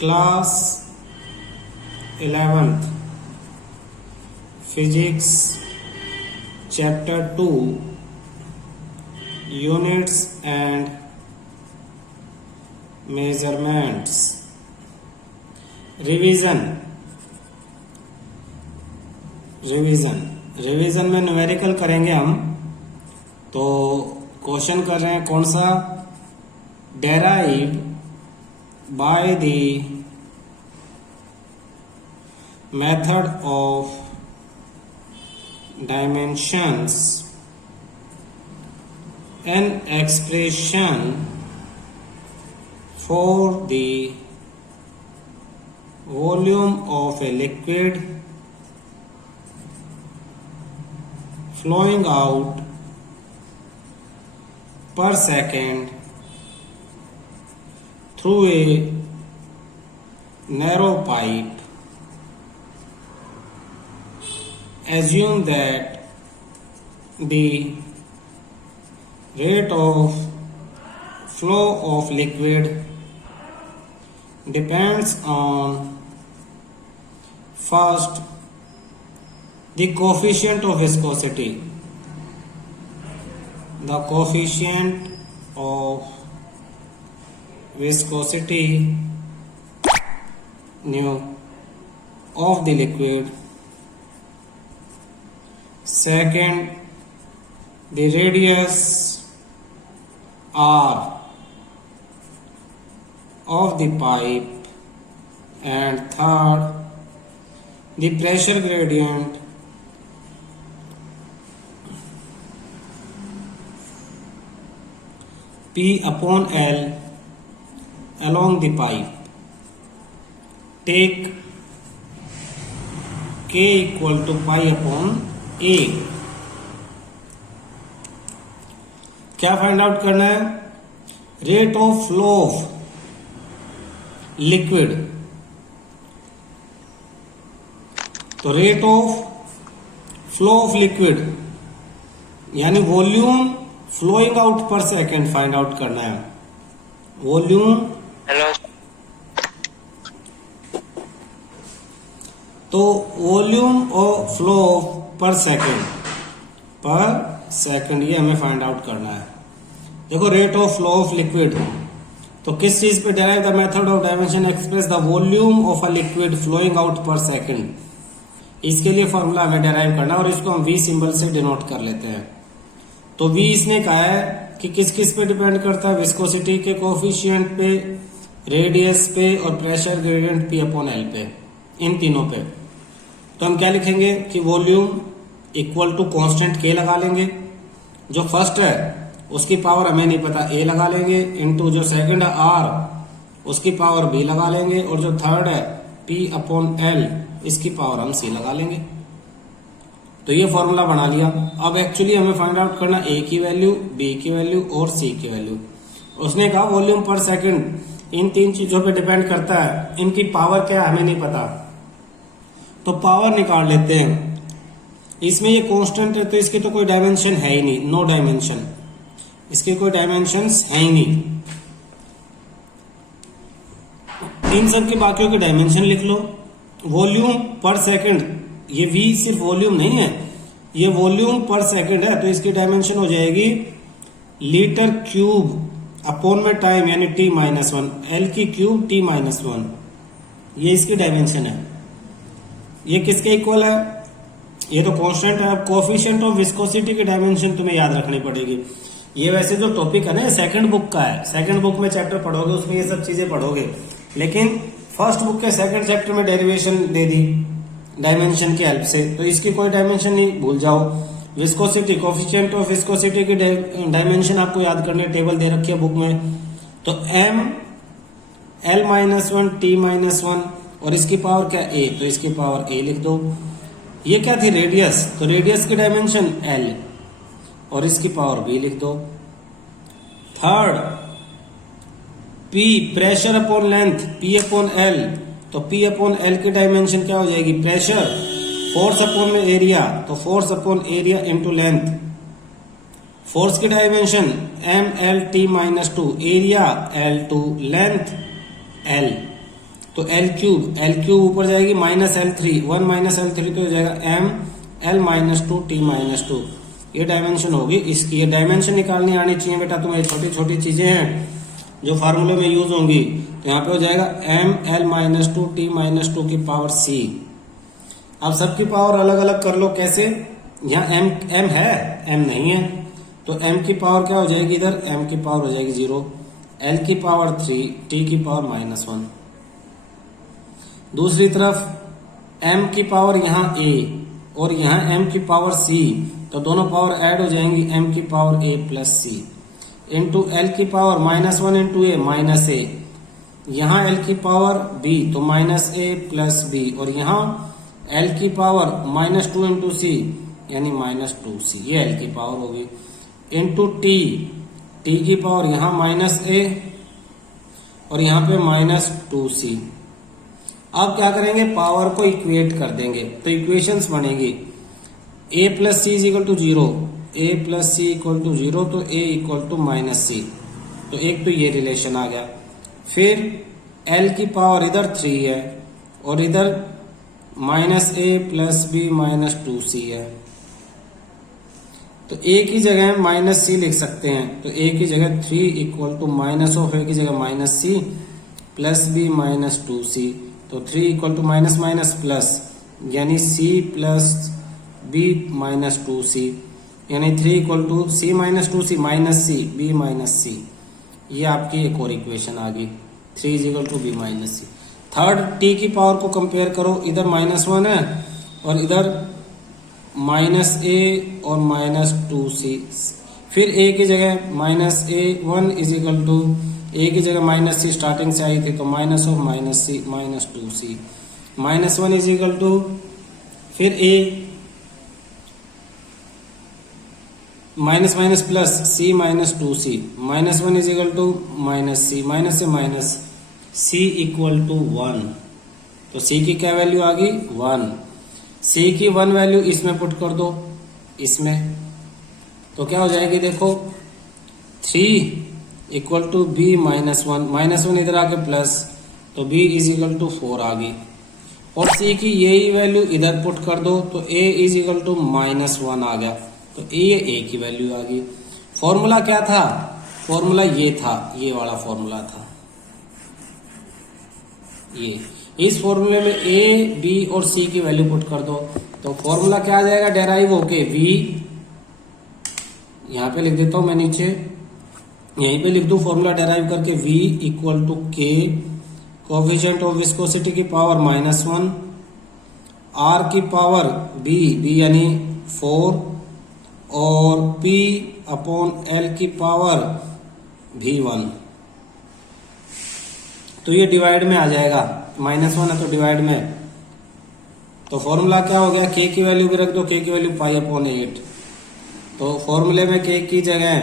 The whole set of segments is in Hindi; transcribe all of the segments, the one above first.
Class 11th physics chapter 2 units and measurements revision में न्यूमेरिकल करेंगे हम। तो क्वेश्चन कर रहे हैं कौन सा, derive by the method of dimensions an expression for the volume of a liquid flowing out per second through a narrow pipe. Assume that the rate of flow of liquid depends on first the coefficient of viscosity. The coefficient of viscosity nu of the liquid. Second, the radius r of the pipe. And third, the pressure gradient P upon L along the pipe. Take K equal to pi upon A. क्या फाइंड आउट करना है, rate of flow of liquid. तो rate of flow of liquid यानी volume flowing out per second find out करना है। वॉल्यूम तो volume of flow per second ये हमें फाइंड आउट करना है। देखो rate of flow of liquid, तो किस चीज पे derive the method of dimension express the volume of a liquid flowing out per second. इसके लिए फॉर्मूला हमें डेराइव करना है और इसको हम V सिंबल से डिनोट कर लेते हैं। तो V इसने कहा है कि किस किस पे डिपेंड करता है, विस्कोसिटी के कोफिशिएंट पे, रेडियस पे और pressure gradient P upon L पे, इन तीनों पे। तो हम क्या लिखेंगे कि volume equal to constant K लगा लेंगे, जो फर्स्ट है उसकी पावर हमें नहीं पता A लगा लेंगे, इनटू जो सेकंड है R उसकी पावर B लगा लेंगे, और जो थर्ड है P अपॉन L इसकी पावर हम C लगा लेंगे। तो ये फॉर्मूला बना लिया। अब एक्चुअली हमें फाइंड आउट करना A की वैल्यू, B की वैल्यू और C की वैल्यू। उसने कहा वॉल्यूम पर सेकंड इन तीन चीजों पे डिपेंड करता है, इनकी पावर क्या हमें नहीं पता, तो पावर निकाल लेते हैं। इसमें ये कांस्टेंट है तो इसकी तो कोई डायमेंशन है ही नहीं, नो डायमेंशन, इसके कोई डायमेंशंस है ही नहीं। इन सब के बाकियों के डायमेंशन लिख लो। वॉल्यूम पर सेकंड, ये V सिर्फ वॉल्यूम नहीं है, ये वॉल्यूम पर सेकंड है, तो इसकी डायमेंशन हो जाएगी लीटर क्यूब अपॉन में टाइम यानी T-1, L की क्यूब T-1, ये इसकी डायमेंशन है। ये किसके इक्वल है, ये तो कांस्टेंट है। अब कोफिशिएंट ऑफ विस्कोसिटी की डायमेंशन तुम्हें याद रखनी पड़ेगी। ये वैसे जो टॉपिक है ना सेकंड बुक का है, सेकंड बुक में चैप्टर पढ़ोगे उसमें ये सब चीजें पढ़ोगे, लेकिन फर्स्ट बुक के सेकंड चैप्टर में डेरिवेशन दे दी डायमेंशन की हेल्प से, तो इसकी कोई डायमेंशन नहीं, भूल जाओ। विस्कोसिटी, कोफिशिएंट ऑफ विस्कोसिटी की डायमेंशन आपको याद करने, टेबल दे रखी है बुक में। तो M L-1 T-1 और इसकी पावर क्या A, तो इसकी पावर A लिख दो। ये क्या थी, रेडियस, तो रेडियस की डायमेंशन L और इसकी पावर B लिख दो। Third P pressure upon length P upon L, तो P अपॉन L की डायमेंशन क्या हो जाएगी, प्रेशर, फोर्स अपॉन में एरिया, तो force upon area into length. Force की dimension ML T-2, area L2, length L। तो तो L क्यूब ऊपर जाएगी माइनस L3, 1 माइनस L3 तो हो जाएगा M L minus 2 T minus 2। ये डायमेंशन होगी इसकी। ये डायमेंशन निकालनी आनी चाहिए बेटा तुम्हें, छोटी छोटी चीजें हैं जो फार्मूले में यूज होंगी। तो यहाँ पे हो जाएगा M L minus 2 T minus 2 की पावर C। अब सबकी पावर अलग अलग कर लो, कैसे? यहाँ M है, M नहीं है, तो M की पावर क्या हो जाएगी? इधर M की पावर हो जाएगी 0, L की पावर 3, T की पावर माइनस 1। दूसरी तरफ M की पावर यहाँ A और यहाँ M की पावर C, तो दोनों पावर ऐड हो जाएंगी, M की power A plus C into L की power minus 1 into A minus A, यहाँ L की पावर B तो माइनस A प्लस B, और यहाँ L की पावर माइनस 2 इंटू C यानी माइनस 2C, ये L की पावर होगी, इंटू T की पावर यहाँ माइनस A और यहाँ पे माइनस 2C। अब क्या करेंगे? पावर को इक्वेट कर देंगे, तो इक्वेशंस बनेगी A plus C is equal to 0, A plus C equal to 0, तो A equal to minus C. तो एक तो ये रिलेशन आ गया। फिर L की पावर इधर 3 है और इधर minus A plus B minus 2C है, तो A की जगह माइनस C लिख सकते हैं, तो A की जगह 3 equal to minus of A की जगह minus C plus B minus 2C, तो 3 equal to minus minus plus यानी C plus B minus 2C, यानी 3 equal to C minus 2C minus C B minus C। ये आपकी एक और इक्वेशन आ गई, 3 is equal to B minus C। Third T की पावर को कंपेयर करो, इधर माइनस 1 है और इधर माइनस A और माइनस 2C। फिर A की जगह minus A1 is equal to A की जगह माइनस C स्टार्टिंग से आई थी, तो minus of minus C minus 2C, minus 1 is equal to फिर A minus minus plus C minus 2C, minus 1 is equal to minus C, minus से माइनस C इक्वल टू 1, तो C की क्या वैल्यू आ गई? 1। C की 1 वैल्यू इसमें पुट कर दो, इसमें तो क्या हो जाएगी? देखो 3 equal to B minus 1, minus 1 इधर आके प्लस, तो B इज इक्वल टू 4 आ गई, और C की यही वैल्यू इधर पुट कर दो, तो A is equal to minus 1 आ गया, तो A की वैल्यू आ गई। फॉर्मूला क्या था? फॉर्मूला ये था, ये वाला फॉर्मूला था ये। इस फॉर्मूले में A, B और C की वैल्यू पुट कर दो, तो फॉर्मूला क्या आ जाएगा? डेराइव होके V, यहां पे लिख देता हूं मैं नीचे, यहीं पे लिख दूं फॉर्मूला डेराइव करके, V equal to K coefficient of viscosity की पावर माइनस 1, R की पावर B यानी 4 और P अपॉन L की पावर V1। तो ये डिवाइड में आ जाएगा, माइनस 1 है तो डिवाइड में, तो फॉर्मूला क्या हो गया? K की वैल्यू भी रख दो, K की वैल्यू पाई अपॉन 8, तो फॉर्मूले में K की जगह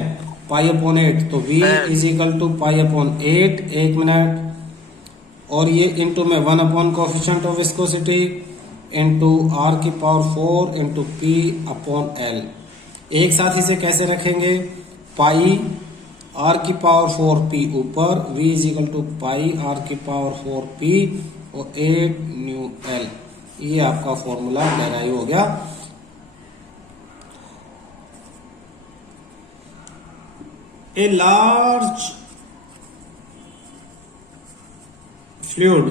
पाई अपॉन 8, तो V is equal to pi upon 8, 1 minute, और ये इंटू में 1 upon coefficient of viscosity into R की power 4 into P upon L। एक साथ इसे कैसे रखेंगे? पाई R की पावर 4P ऊपर, V is equal to pi R की पावर 4P और 8 न्यू L। ये आपका फॉर्मूला डेराइव हो गया। A large fluid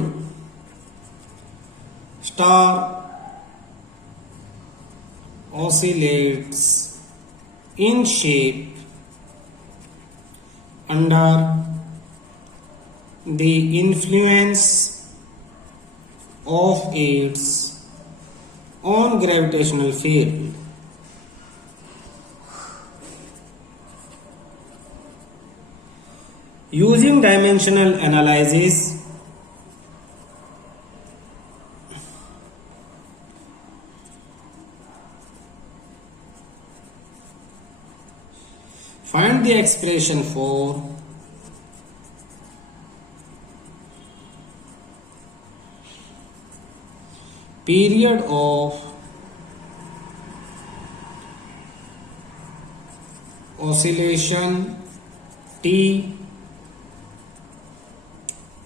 star oscillates in shape under the influence of its own gravitational field. Using dimensional analysis, find the expression for period of oscillation T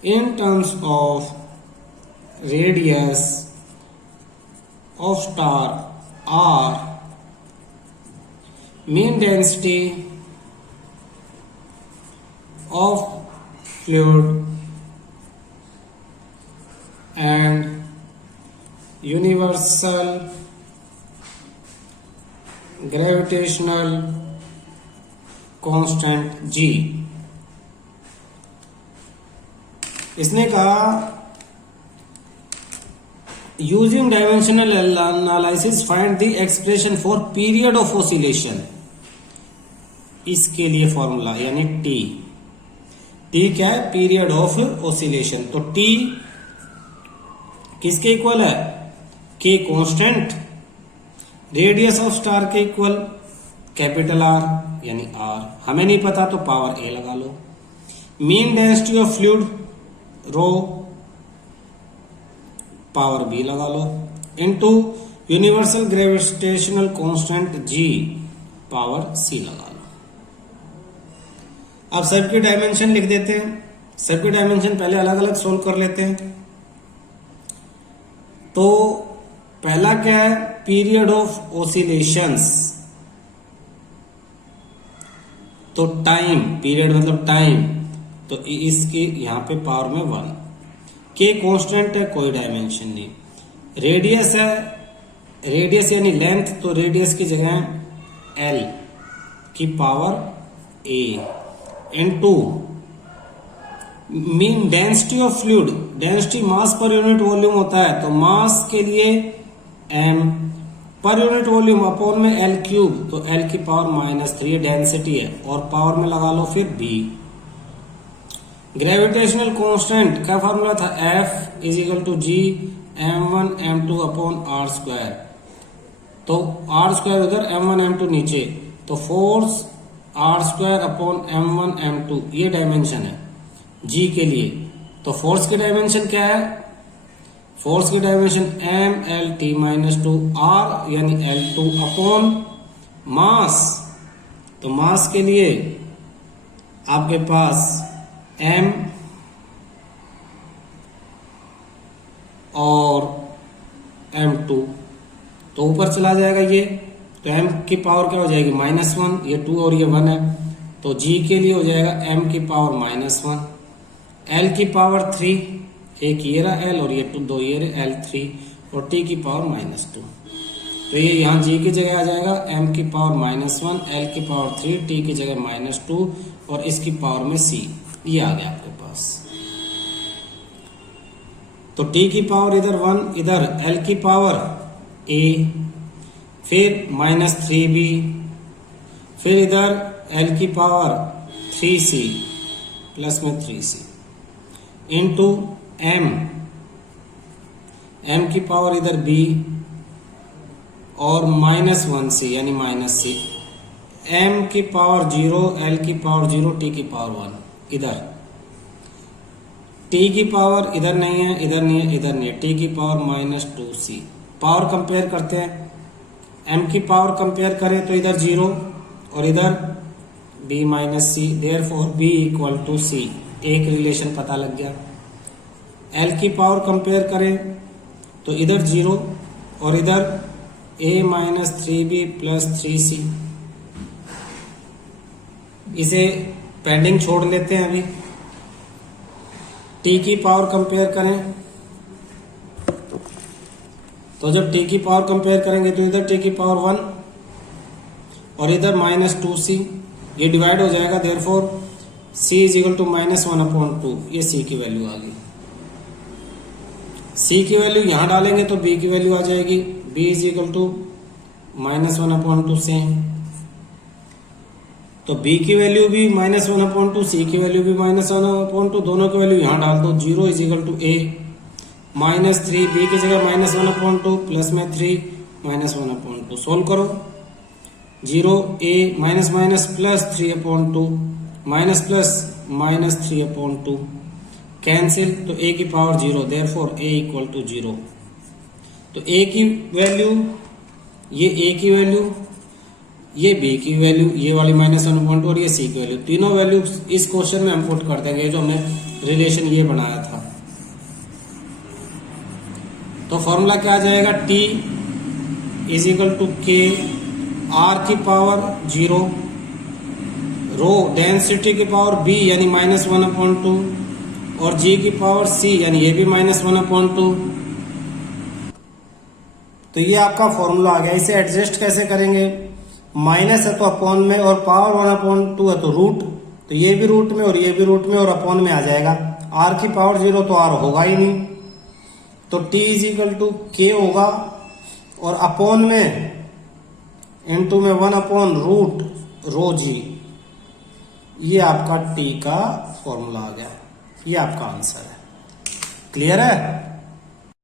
in terms of radius of star r, mean density of fluid, and universal gravitational constant G। इसने कहा using dimensional analysis find the expression for period of oscillation. इसके लिए फॉर्मूला यानी टी। टी क्या है? Period of oscillation. तो टी किसके इक्वल है? K constant, radius of star के इक्वल कैपिटल आर यानी आर। हमें नहीं पता तो पावर ए लगा लो। Mean density of fluid rho, power B लगा लो, into universal gravitational constant G, power C लगा लो। अब सबकी डायमेंशन लिख देते हैं। सबकी डायमेंशन पहले अलग अलग सोल्व कर लेते हैं। तो पहला क्या है? Period of oscillations. तो टाइम, पीरियड मतलब टाइम, तो इसकी यहां पे पावर में 1। के कांस्टेंट है, कोई डायमेंशन नहीं। रेडियस है, रेडियस यानी लेंथ, तो रेडियस की जगह एल की power A, into mean density of fluid. Density mass पर यूनिट वॉल्यूम होता है, तो मास के लिए एम, पर यूनिट वॉल्यूम अपॉन में एल क्यूब, तो एल की पावर -3 डेंसिटी है, और पावर में लगा लो फिर बी। ग्रेविटेशनल कांस्टेंट का फॉर्मूला था F is to G m1 m2 upon R square. तो आर स्क्वायर उधर, m1 m2 नीचे, तो force are square upon m1 m2, ये डायमेंशन है जी के लिए। तो फोर्स की डायमेंशन क्या है? फोर्स की डायमेंशन mlt-2 r यानी L2 अपॉन मास। तो मास के लिए आपके पास m और m2, तो ऊपर चला जाएगा ये, तो m की पावर क्या हो जाएगी? -1। ये 2 और ये 1 है, तो g के लिए हो जाएगा m की पावर -1, l की पावर 3, एक ये रहा l और ये 2 ये रहे l3, और t की पावर -2। तो ये यहाँ g की जगह आ जाएगा m की पावर -1, l की पावर 3, t की जगह -2, और इसकी पावर में c। ये आ गया आपके पास। तो t की पावर इधर 1, इधर l की पावर a, फिर -3b, फिर इधर l की पावर 3c प्लस में 3c, इनटू m, m की पावर इधर b, और -1c यानी -c, m की पावर 0, l की पावर 0, t की पावर 1। इधर t की पावर इधर नहीं है, इधर नहीं है, इधर नहीं है, t की पावर -2c। पावर कंपेयर करते हैं, m की पावर कंपेयर करें तो इधर 0 और इधर b -c, therefore b = c। एक रिलेशन पता लग गया। l की पावर कंपेयर करें तो इधर 0 और इधर a -3b + 3c। इसे पेंडिंग छोड़ लेते हैं अभी। t की पावर कंपेयर करें, तो जब t की पावर कंपेयर करेंगे तो इधर t की पावर 1 और इधर -2c, ये डिवाइड हो जाएगा, देयरफॉर c = -1/2। ये c की वैल्यू आ गई। c की वैल्यू यहां डालेंगे तो b की वैल्यू आ जाएगी, b = -1/2 सेम। तो b की वैल्यू भी -1/2, c की वैल्यू भी -1/2, दोनों की वैल्यू यहां डाल दो। 0 = a, -3, b की जगह -1/2 प्लस में 3 -1/2। सोल्व करो। 0 a प्लस 3/2 प्लस -3/2 कैंसिल, तो a की पावर 0, देयरफॉर a = 0। तो a की वैल्यू, ये a की वैल्यू, ये b की वैल्यू, ये वाली -1/2 और ये c की वैल्यू, तीनों वैल्यू इस क्वेश्चन में हम पुट कर देंगे, जो हमने रिलेशन ये बनाया था। तो फॉर्मूला क्या आ जाएगा, T is equal to K R की पावर 0 रो डेंसिटी की पावर B यानी -1/2 और G की पावर C यानी ये भी -1/2। तो ये आपका फॉर्मूला आ गया। इसे एडजस्ट कैसे करेंगे, माइनस है तो अपॉन में और पावर 1/2 है तो रूट, तो ये भी रूट में और ये भी रूट में और अपॉन में आ जाएगा। R की पावर 0 तो R होगा ही नहीं, तो T is equal to K होगा और अपॉन में इनटू में 1/रूट रो G। ये आपका T का फॉर्मूला आ गया, ये आपका आंसर है। क्लियर है।